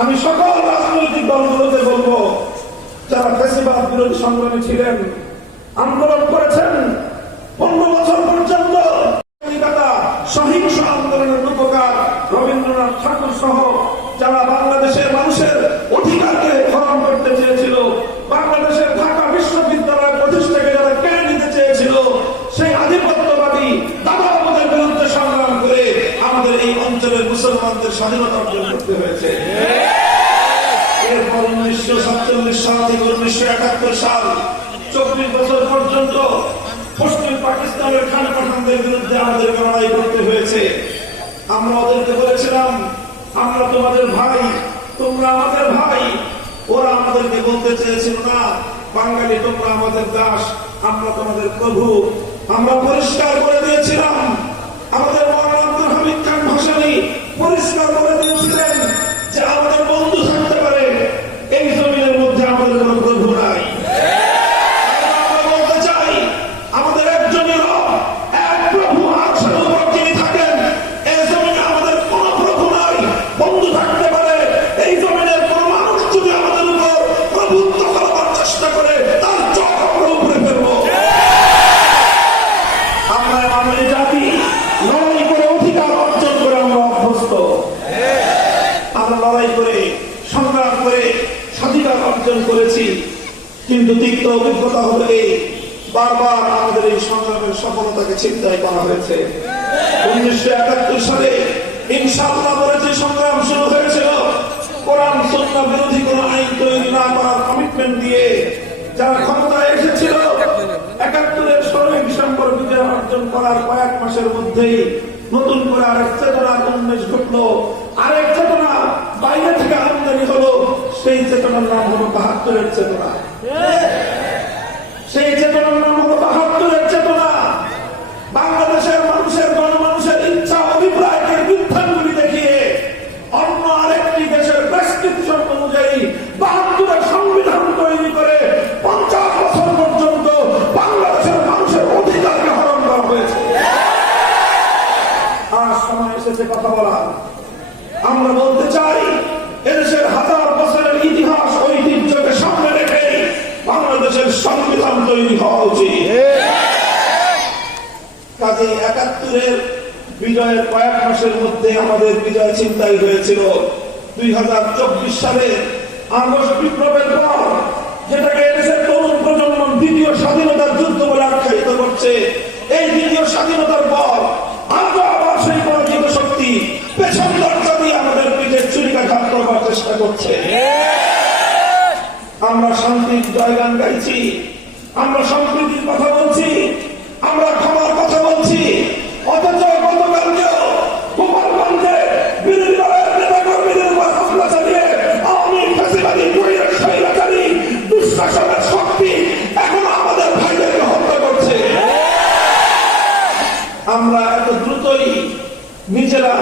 আমি সকল রাজনৈতিক দলগুলোতে বলব, যারা ফেসিবাদ বিরোধী সংগ্রামী ছিলেন, আন্দোলন করেছেন, পনেরো বছর পর্যন্ত কলকাতা সহিংস আন্দোলনের রূপকার রবীন্দ্রনাথ ঠাকুর সহ যারা বাংলাদেশের মানুষের অধিকারকে হরণ করতে চেয়েছিল বাংলাদেশের ঢাকা বিশ্ববিদ্যালয় প্রতিষ্ঠাকে যারা কেড়ে নিতে চেয়েছিল সেই আধিপত্যবাদী দাদাবাদের বিরুদ্ধে সংগ্রাম করে আমাদের অঞ্চলের মুসলমানদের স্বাধীনতা অর্জন করতে হয়েছে। এরপর উনিশশো সাতচল্লিশ সাল থেকে উনিশশো একাত্তর সাল চব্বিশ বছর পর্যন্ত পশ্চিম পাকিস্তানের খান পাঠানদের বিরুদ্ধে আমাদেরকে লড়াই করতে হয়েছে। আমরা ওদেরকে বলেছিলাম, আমরা তোমাদের ভাই, তোমরা আমাদের ভাই। ওরা আমাদেরকে বলতে চেয়েছিল, না, বাঙালি, তোমরা আমাদের দাস, আমরা তোমাদের প্রভু। আমরা পরিষ্কার করে দিয়েছিলাম, আমাদের পরিষ্কার করে দিয়েছিলেন যে আমাদের বন্ধু থাকতে পারে, এই জমিনের মধ্যে আমাদের কোনো প্রভু নাই থাকতে পারে। এই জমিনের কোন মানুষ যদি আমাদের উপর প্রভুত্ব করবার চেষ্টা করে করে স্বাধিকার অর্জন করেছি। কিন্তু তিক্ত অভিজ্ঞতা হলো এই, বারবার আমাদের এই সংগ্রামের সফলতাকে চিন্তায় করা হয়েছে। উনিশশো একাত্তর সালে যে সংগ্রাম শুরু হয়েছিল, কোরআন সন্না বিরোধী কোন আইন তৈরি না করার কমিটমেন্ট দিয়ে যারা এসেছিল, একাত্তরের ষোলোই ডিসেম্বর বিজয় অর্জন করার কয়েক মাসের মধ্যেই নতুন করে চেতনার উন্মেষ ঘটলো আরেক চেতনা বাইরে থেকে আমদানি হলো সেই চেতনার নাম হলো বাহাত্তরের চেতনা। সেই চেতনার নাম হলো বাহাত্তরের চেতনা। বাংলাদেশের মানুষের, গণমানুষের ইচ্ছা, অভিপ্রায়কে দেখিয়ে অন্য আরেকটি দেশের প্রেসক্রিপশন অনুযায়ী বাহাত্তরের সংবিধান তৈরি করে পঞ্চাশ বছর পর্যন্ত বাংলাদেশের মানুষের আর সময় কথা বলা আমরা বলতে চাই, এদেশের হাজার একাত্তরের বিজয়ের কয়েক মাসের মধ্যে আমাদের বিজয় চিন্তাই হয়েছিল। দুই হাজার চব্বিশ সালে আগস্ট বিপ্লবের পর যেটাকে এদেশের তরুণ প্রজন্ম দ্বিতীয় স্বাধীনতার যুদ্ধ বলে আখ্যায়িত করছে। এই দ্বিতীয় স্বাধীনতার পর আজও আবার সেই পরাজিত শক্তি পেছন দরজা দিয়ে আমাদের পিঠের চুরিকাঘাত করবার চেষ্টা করছে। আমরা শান্তির জয়গান গাইছি, আমরা সম্প্রীতির কথা নিজেরা